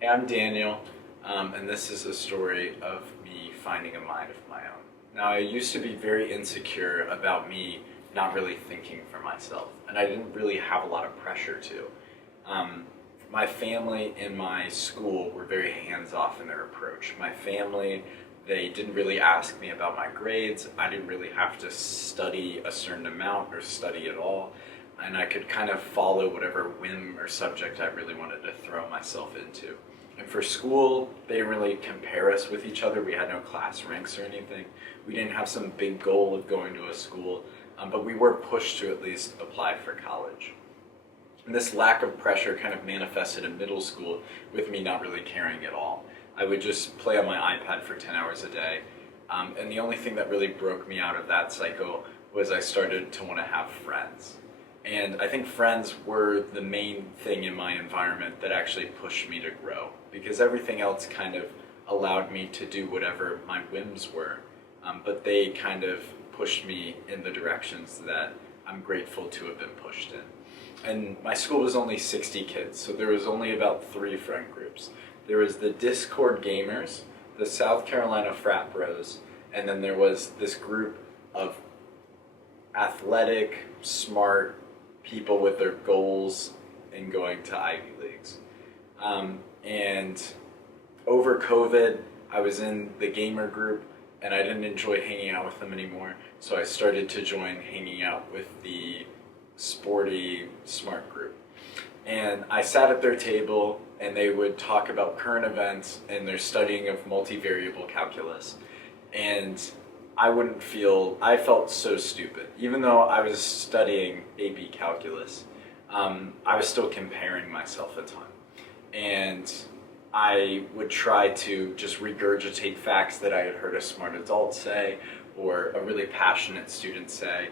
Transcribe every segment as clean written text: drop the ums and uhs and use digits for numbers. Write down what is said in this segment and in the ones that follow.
Hey, I'm Daniel, and this is a story of me finding a mind of my own. Now, I used to be very insecure about me not really thinking for myself, and I didn't really have a lot of pressure to. Um, my family and my school were very hands-off in their approach. My family, they didn't really ask me about my grades. I didn't really have to study a certain amount or study at all, and I could kind of follow whatever whim or subject I really wanted to throw myself into. And for school, they didn't really compare us with each other. We had no class ranks or anything. We didn't have some big goal of going to a school, but we were pushed to at least apply for college. And this lack of pressure kind of manifested in middle school with me not really caring at all. I would just play on my iPad for 10 hours a day. And the only thing that really broke me out of that cycle was I started to want to have friends. And I think friends were the main thing in my environment that actually pushed me to grow, because everything else kind of allowed me to do whatever my whims were, but they kind of pushed me in the directions that I'm grateful to have been pushed in. And my school was only 60 kids, so there was only about 3 friend groups. There was the Discord Gamers, the South Carolina Frat Bros, and then there was this group of athletic, smart people with their goals in going to Ivy Leagues. And over COVID, I was in the gamer group and I didn't enjoy hanging out with them anymore. So I started to join hanging out with the sporty, smart group. And I sat at their table and they would talk about current events and their studying of multivariable calculus. And I felt so stupid. Even though I was studying AP calculus, I was still comparing myself a ton. And I would try to just regurgitate facts that I had heard a smart adult say or a really passionate student say.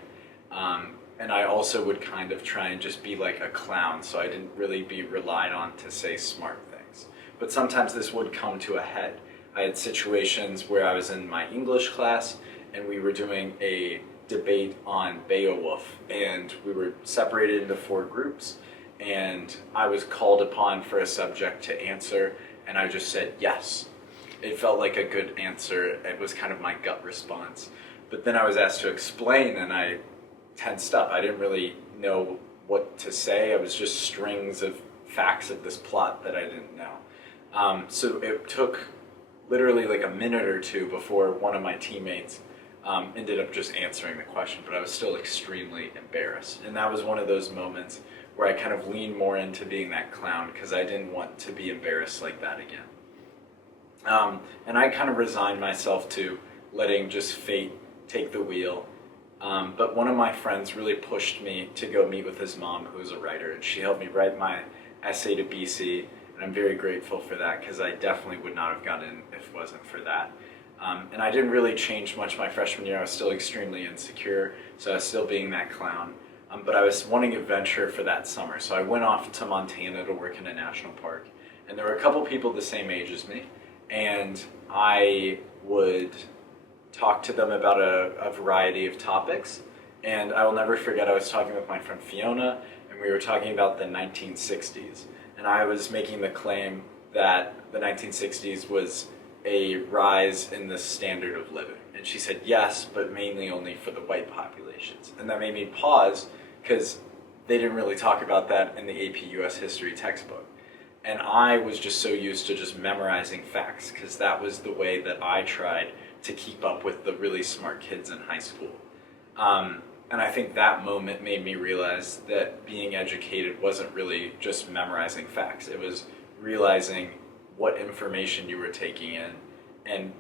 And I also would kind of try and just be like a clown, so I didn't really be relied on to say smart things. But sometimes this would come to a head. I had situations where I was in my English class and we were doing a debate on Beowulf, and we were separated into 4 groups, and I was called upon for a subject to answer, and I just said yes. It felt like a good answer. It was kind of my gut response. But then I was asked to explain, and I tensed up. I didn't really know what to say. It was just strings of facts of this plot that I didn't know. So it took literally like a minute or 2 before one of my teammates ended up just answering the question, but I was still extremely embarrassed. And that was one of those moments where I kind of leaned more into being that clown because I didn't want to be embarrassed like that again. And I kind of resigned myself to letting just fate take the wheel. But one of my friends really pushed me to go meet with his mom, who's a writer, and she helped me write my essay to BC, and I'm very grateful for that because I definitely would not have gotten in if it wasn't for that. And I didn't really change much my freshman year. I was still extremely insecure, so I was still being that clown. But I was wanting adventure for that summer, so I went off to Montana to work in a national park. And there were a couple people the same age as me, and I would talk to them about a variety of topics. And I will never forget, I was talking with my friend Fiona, and we were talking about the 1960s. And I was making the claim that the 1960s was a rise in the standard of living. And she said yes, but mainly only for the white populations. And that made me pause because they didn't really talk about that in the AP US history textbook. And I was just so used to just memorizing facts because that was the way that I tried to keep up with the really smart kids in high school. And I think that moment made me realize that being educated wasn't really just memorizing facts. It was realizing what information you were taking in and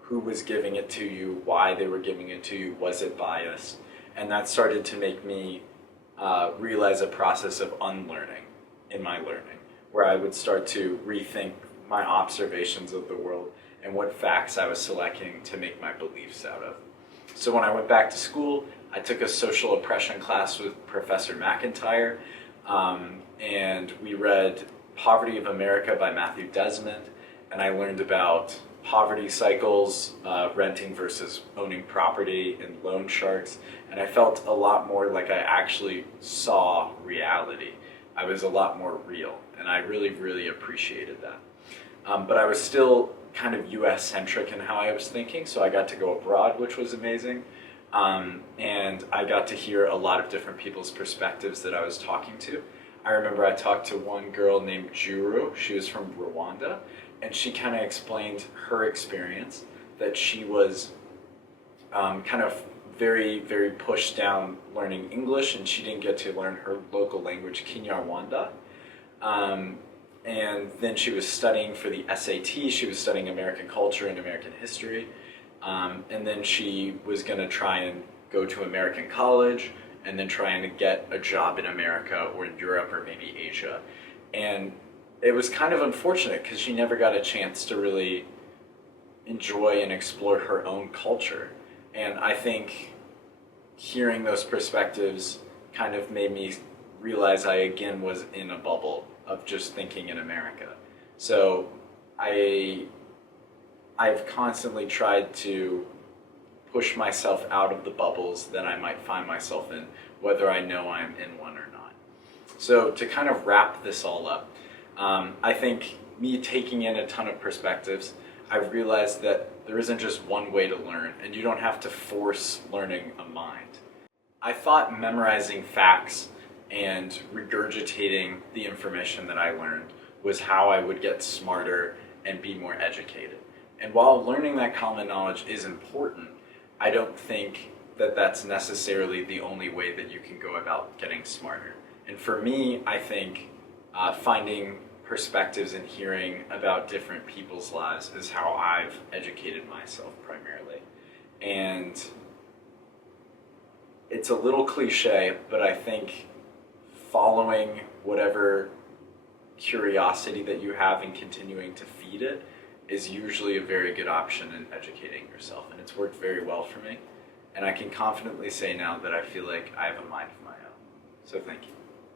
who was giving it to you, why they were giving it to you, was it biased? And that started to make me realize a process of unlearning in my learning, where I would start to rethink my observations of the world and what facts I was selecting to make my beliefs out of. So when I went back to school, I took a social oppression class with Professor McIntyre, and we read Poverty of America by Matthew Desmond, and I learned about poverty cycles, renting versus owning property, and loan sharks, and I felt a lot more like I actually saw reality. I was a lot more real, and I really, really appreciated that. But I was still kind of US centric in how I was thinking, so I got to go abroad, which was amazing. And I got to hear a lot of different people's perspectives that I was talking to. I remember I talked to one girl named Juru. She was from Rwanda, and she kind of explained her experience, that she was kind of very, very pushed down learning English, and she didn't get to learn her local language, Kinyarwanda. And then she was studying for the SAT. She was studying American culture and American history. And then she was going to try and go to American college and then trying to get a job in America or in Europe or maybe Asia. And it was kind of unfortunate because she never got a chance to really enjoy and explore her own culture. And I think hearing those perspectives kind of made me realize I again was in a bubble of just thinking in America. So I've constantly tried to push myself out of the bubbles that I might find myself in, whether I know I'm in one or not. So to kind of wrap this all up, I think me taking in a ton of perspectives, I've realized that there isn't just one way to learn, and you don't have to force learning a mind. I thought memorizing facts and regurgitating the information that I learned was how I would get smarter and be more educated. And while learning that common knowledge is important, I don't think that that's necessarily the only way that you can go about getting smarter. And for me, I think finding perspectives and hearing about different people's lives is how I've educated myself primarily. And it's a little cliche, but I think following whatever curiosity that you have and continuing to feed it is usually a very good option in educating yourself, and it's worked very well for me. And I can confidently say now that I feel like I have a mind of my own. So thank you.